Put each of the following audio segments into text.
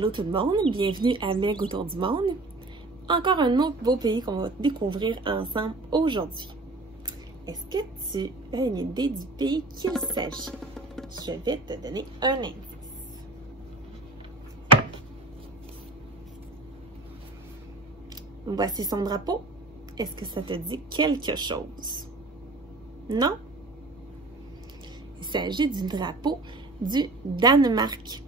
Allô tout le monde, bienvenue à Meg autour du monde. Encore un autre beau pays qu'on va découvrir ensemble aujourd'hui. Est-ce que tu as une idée du pays qu'il s'agit? Je vais te donner un indice. Voici son drapeau. Est-ce que ça te dit quelque chose? Non? Il s'agit du drapeau du Danemark.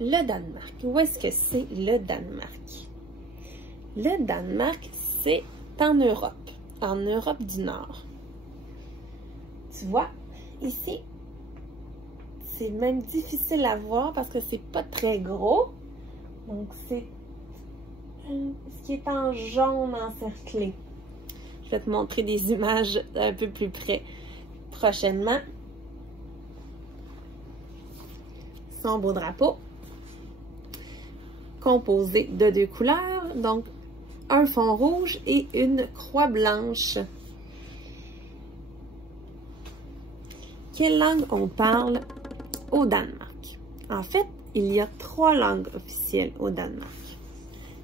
Le Danemark, où est-ce que c'est le Danemark? Le Danemark, c'est en Europe du Nord. Tu vois, ici, c'est même difficile à voir parce que c'est pas très gros. Donc, c'est ce qui est en jaune encerclé. Je vais te montrer des images un peu plus près prochainement. Son beau drapeau, composé de deux couleurs, donc un fond rouge et une croix blanche. Quelle langue on parle au Danemark? En fait, il y a 3 langues officielles au Danemark.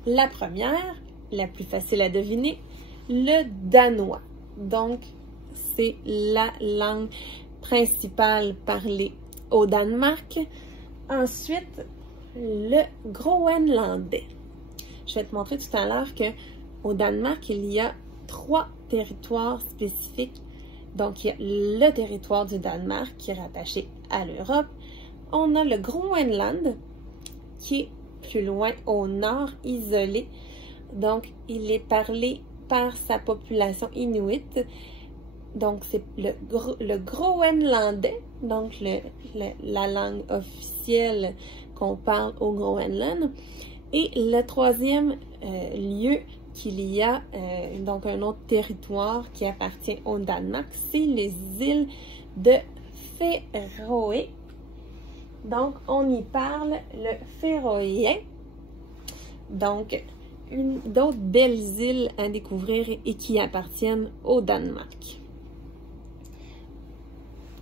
La première, la plus facile à deviner, le danois. Donc, c'est la langue principale parlée au Danemark. Ensuite, le groenlandais. Je vais te montrer tout à l'heure qu'au Danemark, il y a 3 territoires spécifiques. Donc, il y a le territoire du Danemark qui est rattaché à l'Europe. On a le Groenland qui est plus loin au nord, isolé. Donc, il est parlé par sa population inuit. Donc, c'est le groenlandais, donc la langue officielle qu'on parle au Groenland. Et le troisième lieu qu'il y a, donc un autre territoire qui appartient au Danemark, c'est les îles de Féroé. Donc, on y parle le féroïen. Donc, d'autres belles îles à découvrir et qui appartiennent au Danemark.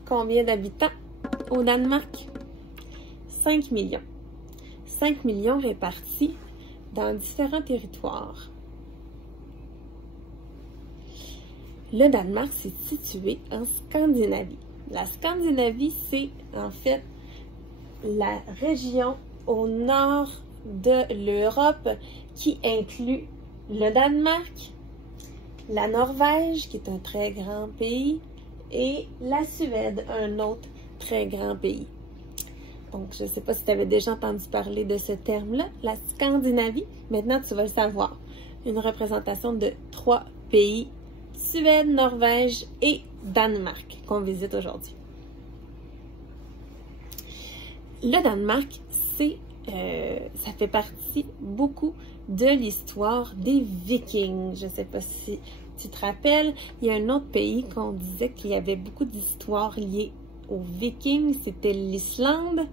Combien d'habitants au Danemark? 5 millions. 5 millions répartis dans différents territoires. Le Danemark, c'est situé en Scandinavie. La Scandinavie, c'est en fait la région au nord de l'Europe qui inclut le Danemark, la Norvège, qui est un très grand pays, et la Suède, un autre très grand pays. Donc, je ne sais pas si tu avais déjà entendu parler de ce terme-là, la Scandinavie. Maintenant, tu vas le savoir. Une représentation de 3 pays, Suède, Norvège et Danemark, qu'on visite aujourd'hui. Le Danemark, ça fait partie beaucoup de l'histoire des Vikings. Je ne sais pas si tu te rappelles, il y a un autre pays qu'on disait qu'il y avait beaucoup d'histoires liées aux Vikings, c'était l'Islande,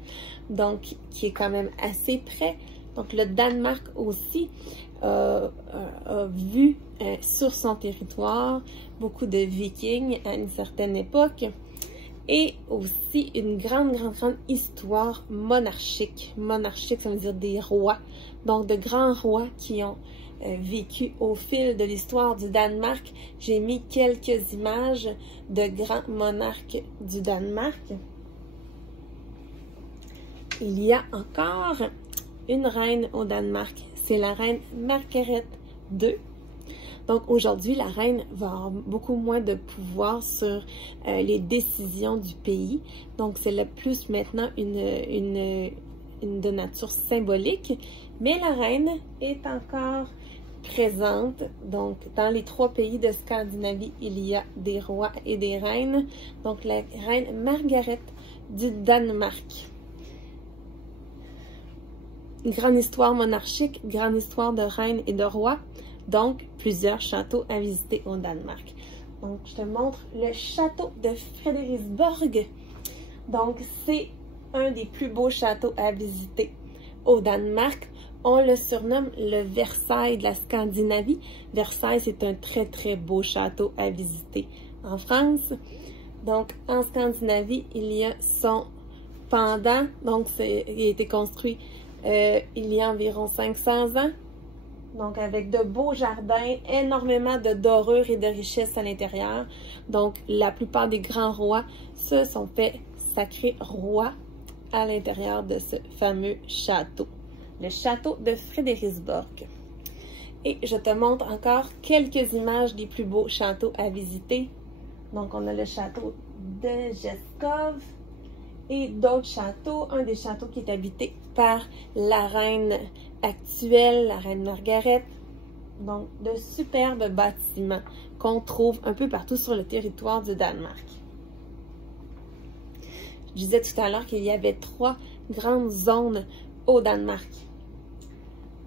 donc qui est quand même assez près. Donc le Danemark aussi a vu sur son territoire beaucoup de Vikings à une certaine époque et aussi une grande histoire monarchique. Monarchique, ça veut dire des rois, donc de grands rois qui ont vécu au fil de l'histoire du Danemark. J'ai mis quelques images de grands monarques du Danemark. Il y a encore une reine au Danemark, c'est la reine Margrethe II. Donc aujourd'hui, la reine va avoir beaucoup moins de pouvoir sur les décisions du pays. Donc c'est le plus maintenant une de nature symbolique, mais la reine est encore présente. Donc, dans les 3 pays de Scandinavie, il y a des rois et des reines. Donc, la reine Margrethe du Danemark. Une grande histoire monarchique, grande histoire de reines et de rois. Donc, plusieurs châteaux à visiter au Danemark. Donc, je te montre le château de Frederiksborg. Donc, c'est un des plus beaux châteaux à visiter au Danemark. On le surnomme le Versailles de la Scandinavie. Versailles, c'est un très beau château à visiter en France. Donc, en Scandinavie, il y a son pendant. Donc, il a été construit il y a environ 500 ans. Donc, avec de beaux jardins, énormément de dorures et de richesses à l'intérieur. Donc, la plupart des grands rois se sont fait sacrer rois à l'intérieur de ce fameux château. Le château de Frederiksborg. Et je te montre encore quelques images des plus beaux châteaux à visiter. Donc, on a le château de Jeskov et d'autres châteaux. Un des châteaux qui est habité par la reine actuelle, la reine Margaret. Donc, de superbes bâtiments qu'on trouve un peu partout sur le territoire du Danemark. Je disais tout à l'heure qu'il y avait 3 grandes zones au Danemark.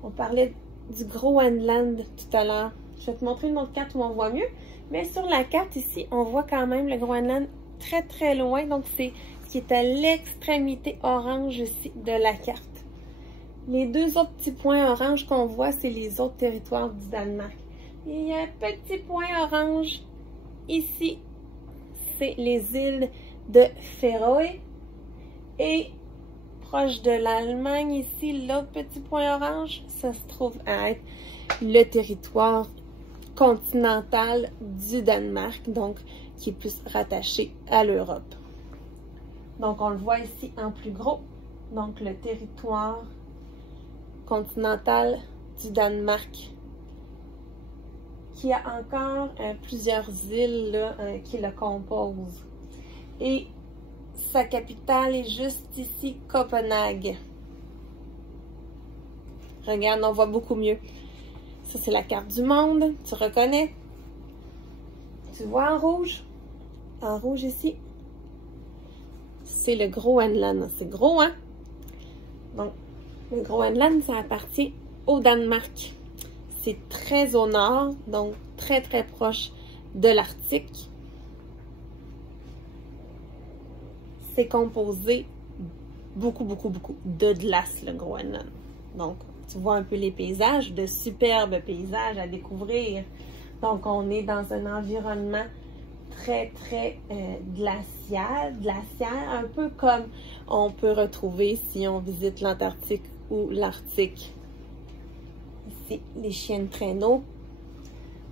On parlait du Groenland tout à l'heure. Je vais te montrer une autre carte où on voit mieux. Mais sur la carte ici, on voit quand même le Groenland très très loin. Donc, c'est ce qui est à l'extrémité orange ici de la carte. Les 2 autres petits points orange qu'on voit, c'est les autres territoires du Danemark. Et il y a un petit point orange ici. C'est les îles de Féroé. Et proche de l'Allemagne, ici, l'autre petit point orange, ça se trouve à être le territoire continental du Danemark, donc qui est plus rattaché à l'Europe. Donc, on le voit ici en plus gros. Donc, le territoire continental du Danemark, qui a encore plusieurs îles là, qui le composent. Et sa capitale est juste ici, Copenhague. Regarde, on voit beaucoup mieux. Ça, c'est la carte du monde. Tu reconnais? Tu vois en rouge? En rouge ici. C'est le Groenland. C'est gros, hein? Donc, le Groenland, ça appartient au Danemark. C'est très au nord, donc très très proche de l'Arctique. C'est composé beaucoup de glace, le Groenland. Donc, tu vois un peu les paysages, de superbes paysages à découvrir. Donc, on est dans un environnement très glaciaire, un peu comme on peut retrouver si on visite l'Antarctique ou l'Arctique. Ici, les chiens de traîneau.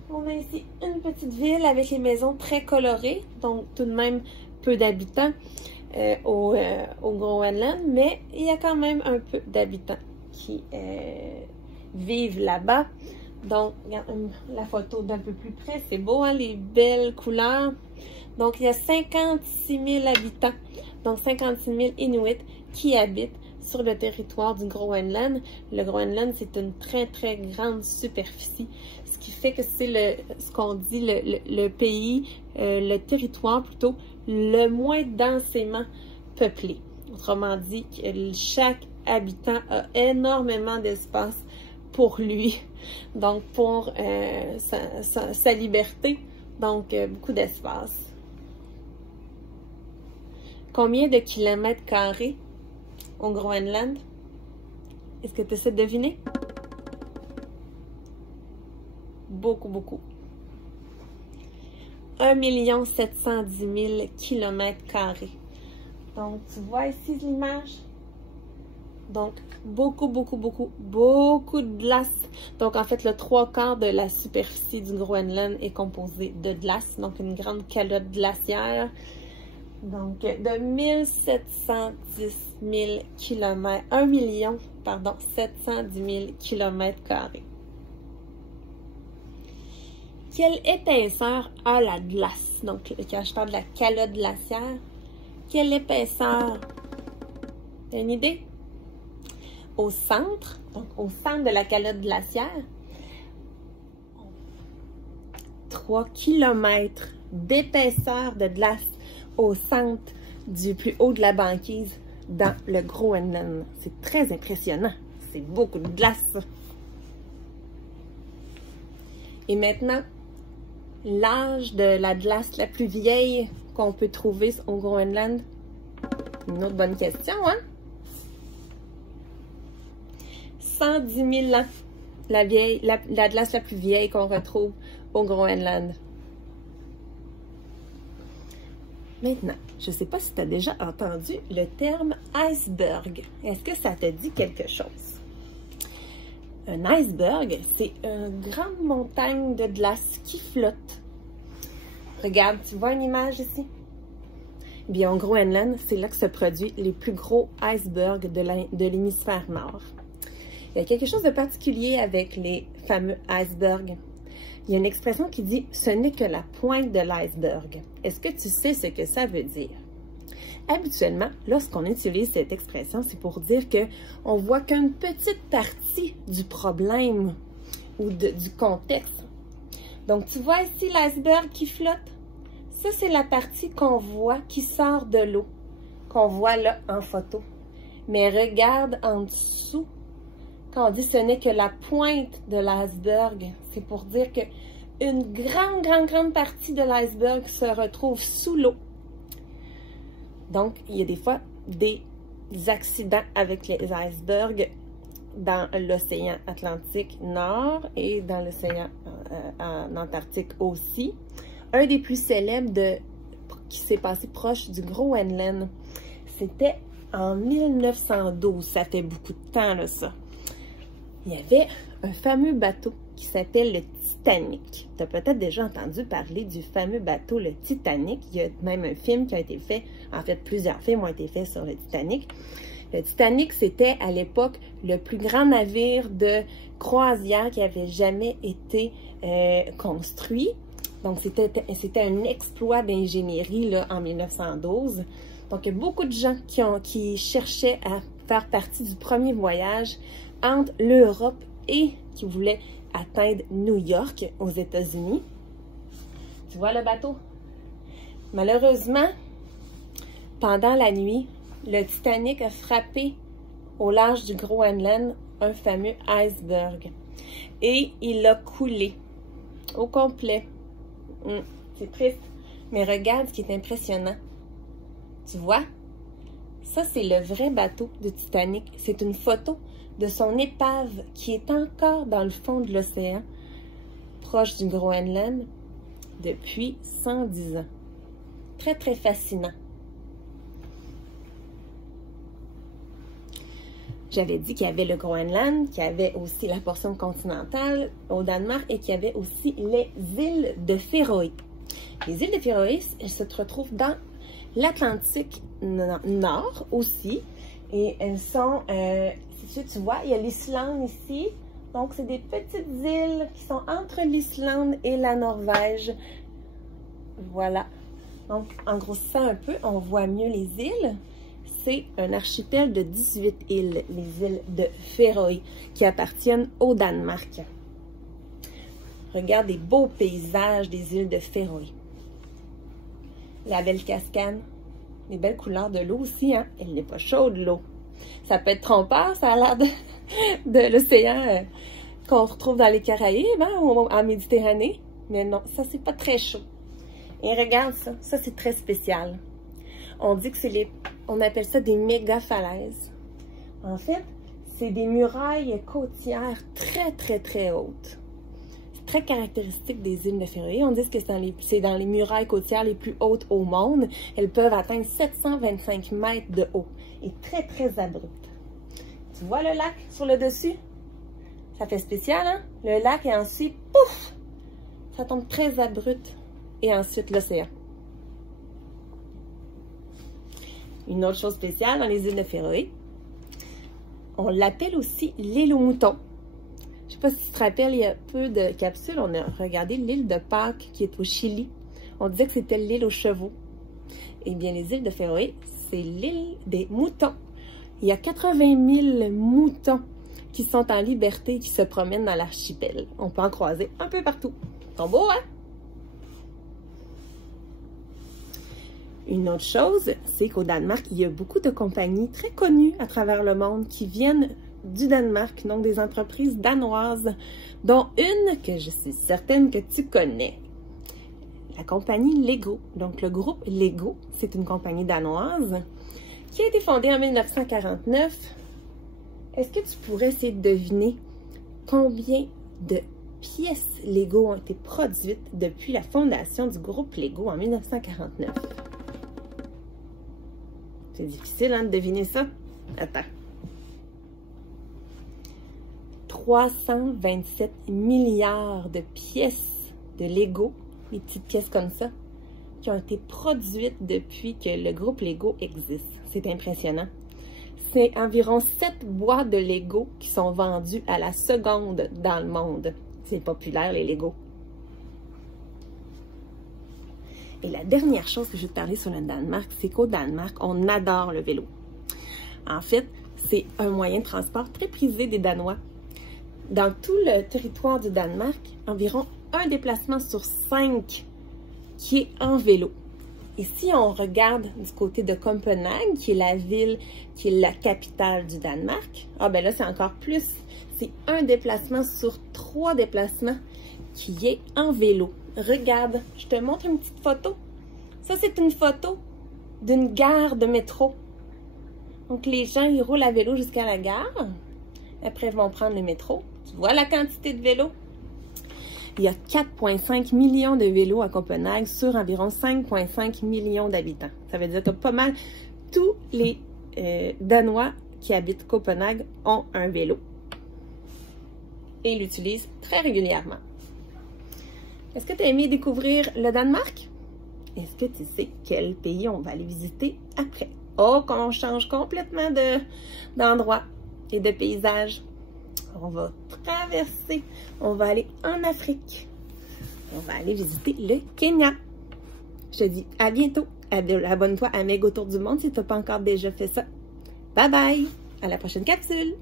On a ici une petite ville avec les maisons très colorées, donc tout de même peu d'habitants au Groenland, mais il y a quand même un peu d'habitants qui vivent là-bas. Donc, regarde la photo d'un peu plus près, c'est beau, hein, les belles couleurs. Donc, il y a 56 000 habitants, donc 56 000 Inuits qui habitent sur le territoire du Groenland. Le Groenland, c'est une très grande superficie, ce qui fait que c'est ce qu'on dit le pays, le territoire plutôt, le moins densément peuplé. Autrement dit, chaque habitant a énormément d'espace pour lui, donc pour sa liberté, donc beaucoup d'espace. Combien de kilomètres carrés au Groenland? Est-ce que tu essaies de deviner? Beaucoup. 1 710 000 kilomètres carrés. Donc, tu vois ici l'image? Donc, beaucoup de glace. Donc, en fait, le 3/4 de la superficie du Groenland est composé de glace. Donc, une grande calotte glaciaire. Donc, de 1710 000 km, 710 000 km carrés. Quelle épaisseur a la glace? Donc, quand je parle de la calotte glaciaire, quelle épaisseur? T'as une idée? Au centre, donc au centre de la calotte glaciaire, 3 km d'épaisseur de glace au centre du plus haut de la banquise dans le Groenland. C'est très impressionnant. C'est beaucoup de glace. Et maintenant, l'âge de la glace la plus vieille qu'on peut trouver au Groenland? Une autre bonne question, hein? 110 000 ans. La glace la plus vieille qu'on retrouve au Groenland. Maintenant, je ne sais pas si tu as déjà entendu le terme iceberg. Est-ce que ça te dit quelque chose? Un iceberg, c'est une grande montagne de glace qui flotte. Regarde, tu vois une image ici? Bien, au Groenland, c'est là que se produisent les plus gros icebergs de l'hémisphère nord. Il y a quelque chose de particulier avec les fameux icebergs. Il y a une expression qui dit « ce n'est que la pointe de l'iceberg ». Est-ce que tu sais ce que ça veut dire? Habituellement, lorsqu'on utilise cette expression, c'est pour dire qu'on voit qu'une petite partie du problème ou du contexte. Donc, tu vois ici l'iceberg qui flotte? Ça, c'est la partie qu'on voit qui sort de l'eau, qu'on voit là en photo. Mais regarde en dessous. Quand on dit ce n'est que la pointe de l'iceberg, c'est pour dire qu'une grande partie de l'iceberg se retrouve sous l'eau. Donc, il y a des fois des accidents avec les icebergs dans l'océan Atlantique Nord et dans l'océan en Antarctique aussi. Un des plus célèbres qui s'est passé proche du Groenland, c'était en 1912. Ça fait beaucoup de temps, là, ça. Il y avait un fameux bateau qui s'appelle le Titanic. Tu as peut-être déjà entendu parler du fameux bateau, le Titanic. Il y a même un film qui a été fait, en fait, plusieurs films ont été faits sur le Titanic. Le Titanic, c'était à l'époque le plus grand navire de croisière qui avait jamais été construit. Donc, c'était un exploit d'ingénierie là en 1912. Donc, il y a beaucoup de gens qui cherchaient à faire partie du premier voyage entre l'Europe et qui voulaient atteindre New York aux États-Unis. Tu vois le bateau? Malheureusement, pendant la nuit, le Titanic a frappé au large du Groenland un fameux iceberg. Et il a coulé au complet. C'est triste. Mais regarde ce qui est impressionnant. Tu vois? Ça, c'est le vrai bateau du Titanic. C'est une photo de son épave qui est encore dans le fond de l'océan, proche du Groenland, depuis 110 ans. Très, très fascinant. J'avais dit qu'il y avait le Groenland, qu'il y avait aussi la portion continentale au Danemark et qu'il y avait aussi les îles de Féroé. Les îles de Féroé, elles se retrouvent dans l'Atlantique Nord aussi. Et elles sont, si tu vois, il y a l'Islande ici. Donc, c'est des petites îles qui sont entre l'Islande et la Norvège. Voilà. Donc, en grossissant un peu, on voit mieux les îles. C'est un archipel de 18 îles, les îles de Féroé, qui appartiennent au Danemark. Regarde les beaux paysages des îles de Féroé. La belle cascade, les belles couleurs de l'eau aussi, hein? Elle n'est pas chaude, l'eau. Ça peut être trompeur, ça a l'air de l'océan qu'on retrouve dans les Caraïbes, hein, ou en Méditerranée. Mais non, ça, c'est pas très chaud. Et regarde ça, ça, c'est très spécial. On dit que on appelle ça des méga falaises. En fait, c'est des murailles côtières très, très, très hautes. C'est très caractéristique des îles de Féroé. On dit que c'est dans les murailles côtières les plus hautes au monde. Elles peuvent atteindre 725 mètres de haut et très, très abruptes. Tu vois le lac sur le dessus? Ça fait spécial, hein? Le lac et ensuite, pouf! Ça tombe très abrupt. Et ensuite, l'océan. Une autre chose spéciale dans les îles de Féroé, on l'appelle aussi l'île aux moutons. Je ne sais pas si tu te rappelles, il y a peu de capsules, on a regardé l'île de Pâques qui est au Chili. On disait que c'était l'île aux chevaux. Eh bien, les îles de Féroé, c'est l'île des moutons. Il y a 80 000 moutons qui sont en liberté et qui se promènent dans l'archipel. On peut en croiser un peu partout. Ils sont beaux, hein? Une autre chose, c'est qu'au Danemark, il y a beaucoup de compagnies très connues à travers le monde qui viennent du Danemark, donc des entreprises danoises, dont une que je suis certaine que tu connais, la compagnie Lego. Donc le groupe Lego, c'est une compagnie danoise qui a été fondée en 1949. Est-ce que tu pourrais essayer de deviner combien de pièces Lego ont été produites depuis la fondation du groupe Lego en 1949? C'est difficile, hein, de deviner ça. Attends. 327 milliards de pièces de Lego, des petites pièces comme ça, qui ont été produites depuis que le groupe Lego existe. C'est impressionnant. C'est environ 7 boîtes de Lego qui sont vendues à la seconde dans le monde. C'est populaire, les Lego. Et la dernière chose que je vais te parler sur le Danemark, c'est qu'au Danemark, on adore le vélo. En fait, c'est un moyen de transport très prisé des Danois. Dans tout le territoire du Danemark, environ un déplacement sur 5 qui est en vélo. Et si on regarde du côté de Copenhague, qui est la ville, qui est la capitale du Danemark, ah ben là, c'est encore plus. C'est un déplacement sur 3 déplacements qui est en vélo. Regarde, je te montre une petite photo. Ça, c'est une photo d'une gare de métro. Donc, les gens, ils roulent à vélo jusqu'à la gare. Après, ils vont prendre le métro. Tu vois la quantité de vélos? Il y a 4,5 millions de vélos à Copenhague sur environ 5,5 millions d'habitants. Ça veut dire que pas mal tous les Danois qui habitent Copenhague ont un vélo. Et l'utilisent très régulièrement. Est-ce que tu as aimé découvrir le Danemark? Est-ce que tu sais quel pays on va aller visiter après? Oh, qu'on change complètement d'endroit et de paysage. On va traverser, on va aller en Afrique. On va aller visiter le Kenya. Je te dis à bientôt. Abonne-toi à Meg autour du monde si tu n'as pas encore déjà fait ça. Bye bye! À la prochaine capsule!